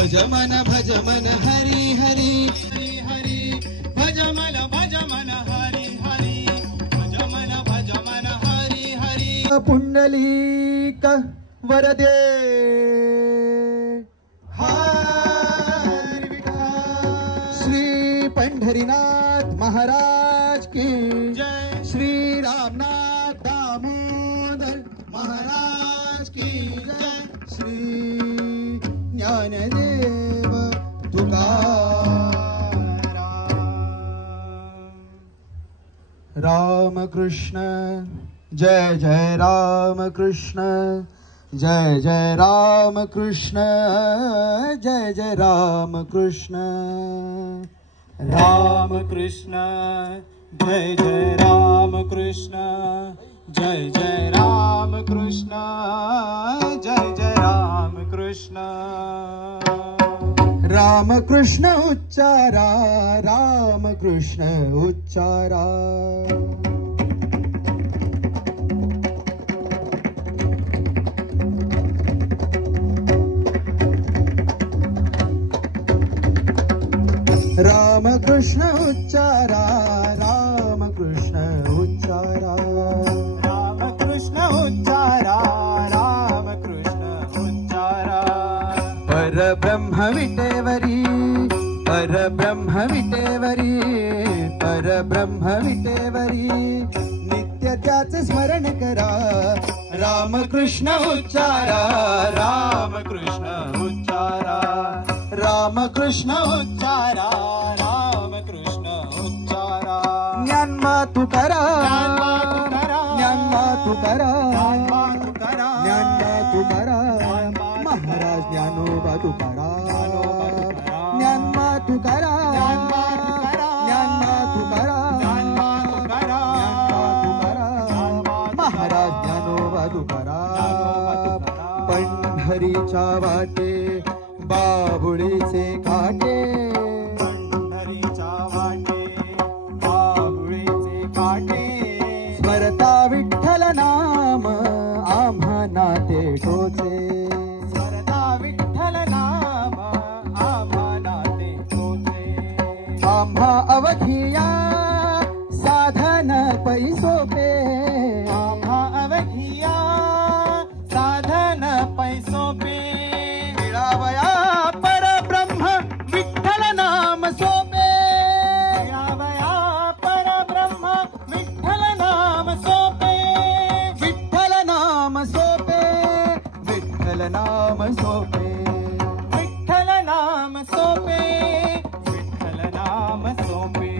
भज मन हरी हरी हरी हरी भज मन हरी हरी भज मन हरी हरी पुंडलीक वरदे श्री पंढरीनाथ महाराज की जय श्री रामनाथ दामोदर महाराज की जय श्री ज्ञानदेव तुकाराम राम कृष्ण जय जय राम कृष्ण जय जय राम कृष्ण जय जय राम कृष्ण राम कृष्ण जय जय राम कृष्ण जय जय राम कृष्ण जय जय राम कृष्ण राम कृष्ण उच्चारा राम कृष्ण उच्चारा राम कृष्ण उच्चारा राम कृष्ण उच्चारा राम कृष्ण उच्चारा राम कृष्ण उच्चारा परब्रह्म विटेवरी परब्रह्म विटेवरी परब्रह्म विटेवरी नित्य त्याचे स्मरण करा राम कृष्ण उच्चारा राम कृष्ण उच्चारा राम कृष्ण उच्चारा राम कृष्ण उच्चारा ज्ञानमा तुकारा ज्ञानमा तुकारा ज्ञानमा तुकारा ज्ञानमा तुकारा ज्ञानमा तुकारा महाराज ज्ञानोबा तुकारा ज्ञानमा तुकारा ज्ञानमा तुकारा ज्ञानमा तुकारा ज्ञानमा तुकारा महाराज ज्ञानोबा तुकारा पंढरीच्या वाटे बाबुळीचे काटे पंढरीच्या वाटे बाबुळीचे काटे स्मरता विठ्ठल नाम आम्हा नाते टोचे स्मरता विठ्ठल नाम आम्हा नाते तोचे आम्हा अवघिया साधन पैसोपे आम्हा अवघिया साधन पैसोपे मिळावया परब्रह्म विठ्ठल नाम सोपे मिळावया परब्रह्म विठ्ठल नाम सोपे विठ्ठल नाम सोपे विठ्ठल नाम सोपे विठ्ठल नाम सोपे विठ्ठल नाम सोपे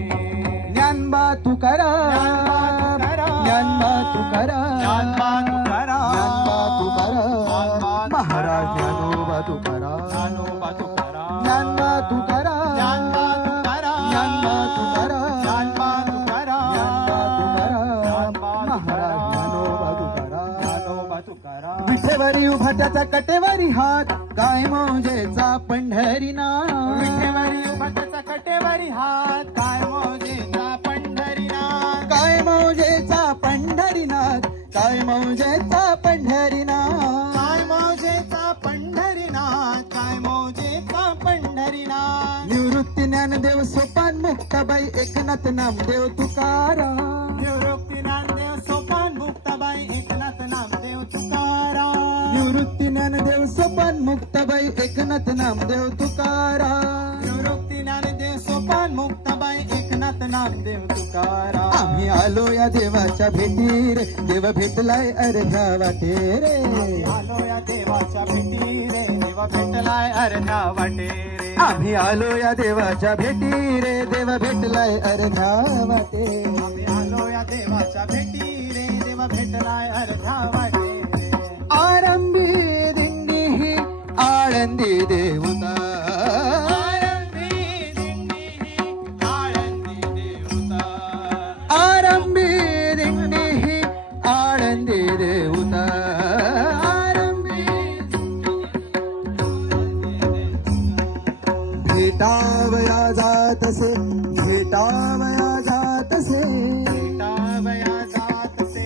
ज्ञानबा तुकारा ज्ञानबा तुकारा ज्ञानबा तुकारा ज्ञानबा तुकारा ज्ञानबा महाराज ज्ञानोबा तुकारा ज्ञानोबा तुकारा ज्ञानबा तुकारा ज्ञानबा तुकारा ज्ञानबा तुकारा ज्ञानबा तुकारा ज्ञानबा तुकारा ज्ञानबा महाराज ज्ञानोबा तुकारा ज्ञानोबा तुकारा विठेवरी उभा त्याचा कटेवरी हात काय मौजेचा पंढरीनाथ विठेवरी भटाचा कटेवरी हात काय मौजेचा पंढरीनाथ काय मौजेचा पंढरीनाथ काय मौजेचा पंढरीनाथ काय मौजेचा पंढरीनाथ काय मौजेचा पंढरीनाथ निवृत्ती ज्ञानदेव सोपान मुक्ताबाई एकनाथ नामदेव तुकाराम निवृत्ती ज्ञानदेव सोपान मुक्ताबाई एकनाथ नामदेव तुकाराम निवृत्ती ज्ञानदेव सोपान मुक्ताबाई एकनाथ नामदेव तुकाराम निवृत्ती ज्ञानदेव सोपान मुक्ताबाई एकनाथ नामदेव तुकाराम आम्ही आलो या देवाच्या भेटी रे देव भेटलाय अर्ध्या वाटे रे आलो या देवाच्या भेटी रे देव भेटलाय अर्ध्या वाटे रे आम्ही आलो या देवाच्या भेटी रे देव भेटलाय अर्ध्या वाटे आम्ही आलो या देवाच्या भेटी रे देव भेटलाय अर्ध्या वाटे रे आरंभी दिंडी ही आळंदी देवता आरंभी दिंडी ही आळंदी देवता आरंभी दिंडी ही आळंदी देवता आरंभी भेटावया जातसे भेटावया जातसे भेटावया जातसे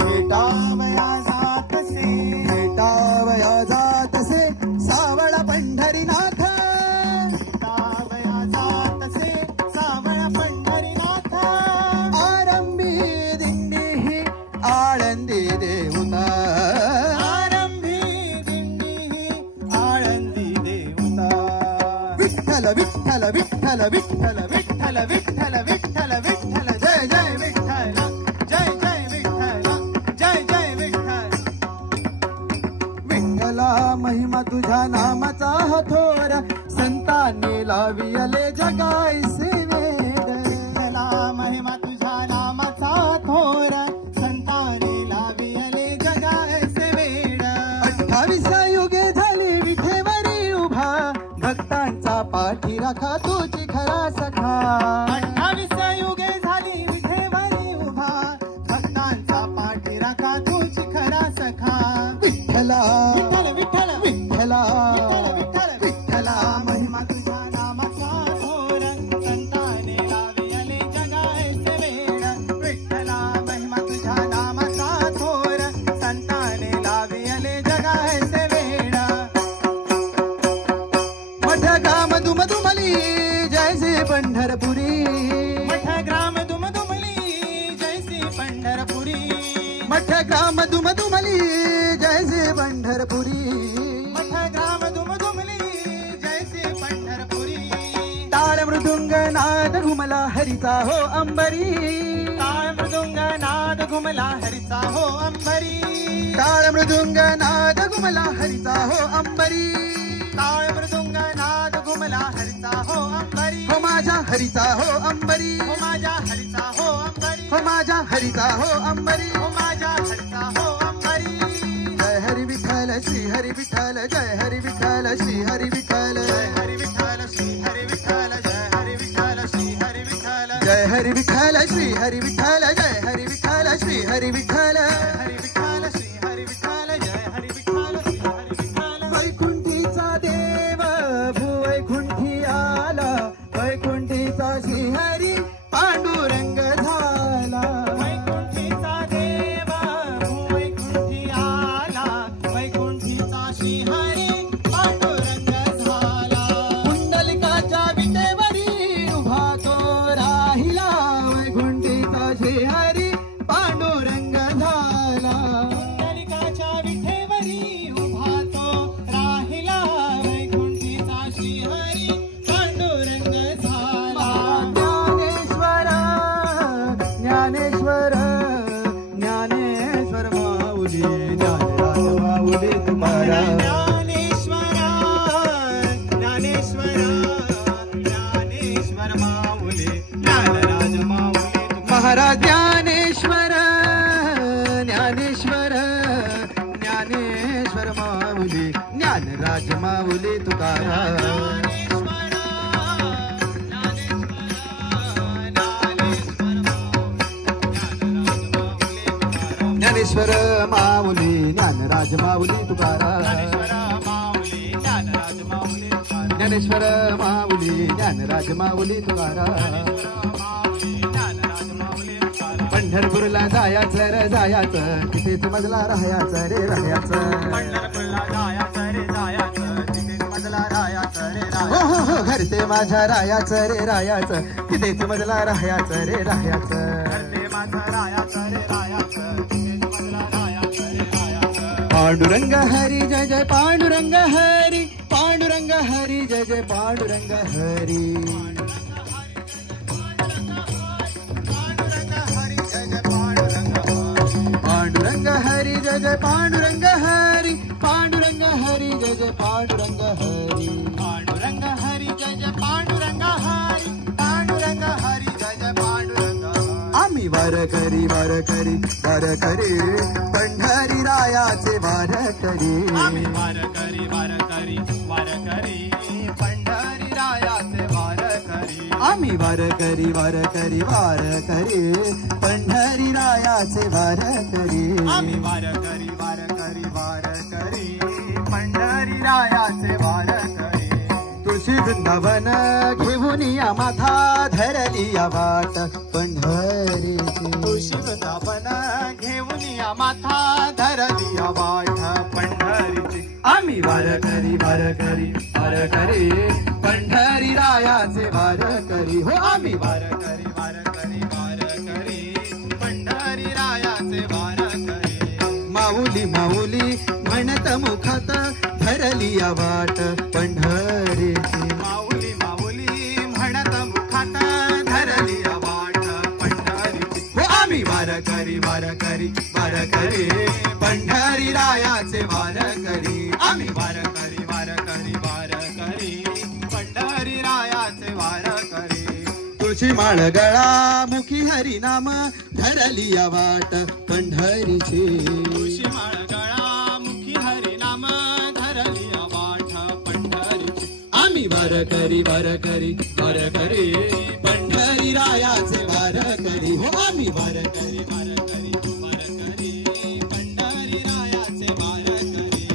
भेटावया जातसे भेटावया जातसे सावळा पंढरीनाथ विठ्ठल विठ्ठल विठ्ठल विठ्ठल विठ्ठल विठ्ठल विठ्ठल विठ्ठल जय जय विठ्ठल जय जय विठ्ठल जय जय विठ्ठल विठ्ठला महिमा तुझ्या नामाचा हा थोर संतांनी लाविले जगायसे वेड विठ्ठला महिमा तुझ्या नामाचा थोर संतांनी लाविले जगायचे वेड 28 युगे झाली विठेवरी उभा भक्तांचा पाठी राखा तुझी खरा सखा 28 युगे झाली विठेवरी उभा भक्तांचा पाठी राखा तुझी खरा सखा विठ्ठला विठ्ठल विठ्ठल विठ्ठला विठ्ठल विठ्ठला महिमा तुझ्या नामाचा थोर संताने लाविले जगायचे वेड विठ्ठला महिमा तुझ्या नामाचा थोर संताने लाविले जगायचे वेड मठ गाम दुमदुमली जैसे पंढरपुरी मठ ग्राम दुमदुमली जैसी पंढरपुरी मठ ग्राम दुमदुमली जैसे पंढरपुरी मठ ग्राम दुमदुमली जैसी पंढरपुरी टाळ मृदुंग नाद घुमला हरिचा हो अंबरी टाळ मृदुंग नाद घुमला हरिचा हो अंबरी टाळ मृदुंग नाद घुमला हरिचा हो अंबरी टाळ मृदुंग नाद घुमला हरिचा हो अंबरी हो माझ्या हरिचा हो अंबरी हो माझ्या हरिचा हो अंबरी हो माझ्या हरिचा हो अंबरी हो माझ्या हरिचा हो अंबरी जय हरी विठ्ठल श्री हरी विठ्ठल जय हरी विठ्ठल श्री हरी विठ्ठल जय हरी विठ्ठल श्री हरी विठ्ठल जय हरी विठ्ठल श्री हरी विठ्ठल जय हरी विठ्ठल श्री हरी विठ्ठल जय हरी विठ्ठल श्री हरी विठ्ठल हरी विठ्ठल श्री हरी विठ्ठल जय हरी विठ्ठल श्री हरी विठ्ठल वैकुंठीचा देव भुवैकुंठी आला वैकुंठीचा श्रीहरी पांडुरंग झाला वैकुंठीचा देव भूवैकुंठी आला वैकुंठीचा श्रीहरी पांडुरंग झाला कुंडलिकाच्या विटेवरी उभा तो राहिला वैकुंठीचा श्रीहरी पांडुरंग झाला पुंडलिकाच्या विठेवरी उभा तो राहिला वैकुंठीचा श्रीहरी पांडुरंग झाला ज्ञानेश्वर ज्ञानेश्वर ज्ञानेश्वर माऊली ज्ञानराज माऊली तुकाराम ज्ञानेश्वरा ज्ञानेश्वरा ज्ञानेश्वर माऊली ज्ञानराज माऊली महाराज ज्ञानेश्वर ज्ञानेश्वर ज्ञानेश्वर माऊली ज्ञानराज माऊली तुकाराम ज्ञानेश्वर माऊली ज्ञानराज माऊली तुकाराम ज्ञानेश्वर माऊली ज्ञानराज माऊली तुकाराम पंढरपूरला जायाचं रे जायाचं तिथेच मजला राहायचं रे राहायचं पंढरपूरला जायाचं रे जायाचं तिथेच मजला राहायचं रे हो हो हो घरते माझ्या रायाचं रे रायाचं तिथेच मजला राहायचं रे राहायचं घरते माझं रायाचं रे रायाचं तिथेच मजला राहायचं रे राहायचं पांडुरंग हरी जय जय पांडुरंग हरी पांडुरंग हरी जय जय पांडुरंग हरी पांडुरंग हरी जय जय पांडुरंग हरी पांडुरंग हरी जय जय पांडुरंग हरी पांडुरंग हरी जय जय पांडुरंग हरी पांडुरंग हरी जय जय पांडुरंग आम्ही वार करी पंढरी रायाचे वार करी आम्ही वार करी पंढरी रायाचे वार करी आम्ही वार करी पंढरी रायाचे वार करी आम्ही वार करी पंढरी रायाचे वार करी तुळशी वृंदावन घेऊन या माथा धरली या वाट पंढरीची तुळशी वृंदावन घेऊन या माथा धरली या वाट पंढरीची आम्ही वार करी पंढरी रायाचे वार करी हो आम्ही वार करी पंढरी रायाचे वार करी माऊली माऊली म्हणत मुखात धरली या वाट पंढरीची माऊली माऊली करी वारकरी पंढरी रायाचे वारकरी आम्ही वारकरी वारकरी वारकरी पंढरी रायाचे वारकरी तुळशी माळ गळा मुखी हरिनाम धरली या वाट पंढरीची तुळशी माळ गळा मुखी हरिनाम धरली या वाट पंढरीची आम्ही वारकरी वारकरी वारकरी पंढरी रायाचे वारकरी हो आम्ही वारकरी वारकरी वारकरी पंढरी रायाचे वारकरी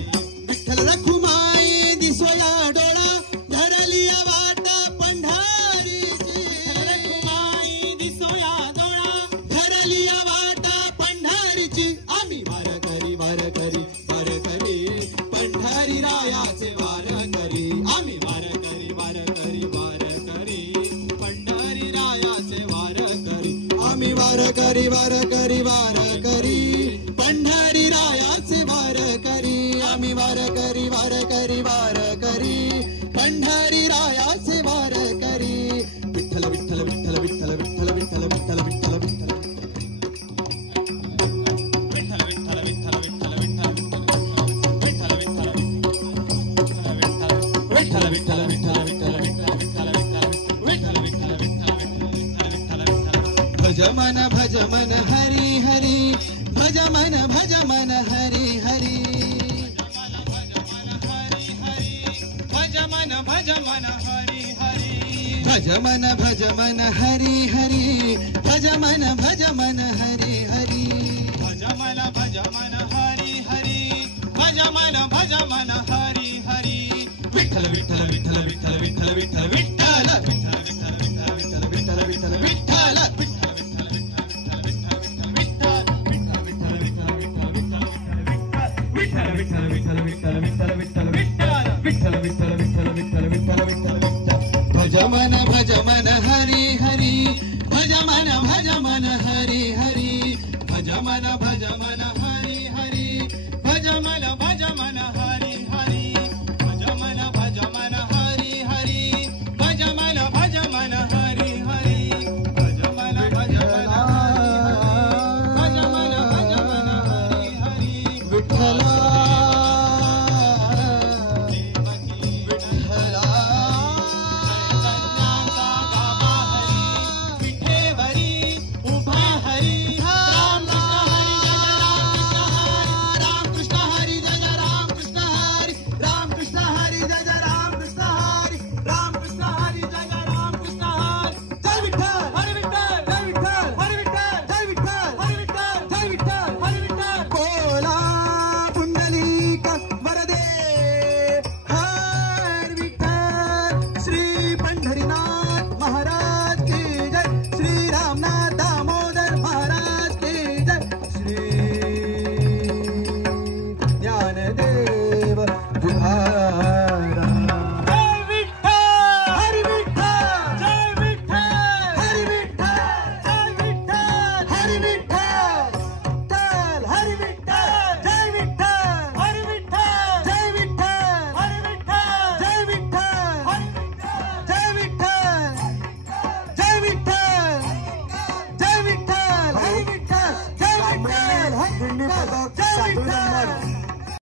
विठ्ठल रखुमाई दिसोया डोळा धरली या वाट पंढरीची रखुमाई दिसोया डोळा धरली या वाट पंढरीची आम्ही वारकरी वारकरी वारकरी पंढरी रायाचे वारकरी आम्ही वारकरी वारकरी वारकरी पंढरी रायाचे वारकरी आम्ही वारकरी वारकरी वारकरी पंढरी रायाचे वारकरी आम्ही वारकरी वारकरी वारकरी पंढरी रायाचे वारकरी विठ्ठल विठ्ठल विठ्ठल विठ्ठल विठ्ठल विठ्ठल विठ्ठल विठ्ठल विठ्ठल भज मन हरी हरी भज मन हरी हरी भज मन हरी हरी भज मन हरी हरी भज मन हरी हरी भज मन हरी हरी भज मन हरी हरी विठ्ठल विठ्ठल विठ्ठल विठ्ठल विठ्ठल विठ्ठल विठ्ठल विठ्ठल विठ्ठल विठ्ठल विठ्ठल भज मन हरी हरी भज मन हरी हरी भज मन हरी हरी भज मन हरी हरी भज मन हरी हरी भज मन हरी हरी भज मन हरी हरी विठ्ठला जय विठ्ठल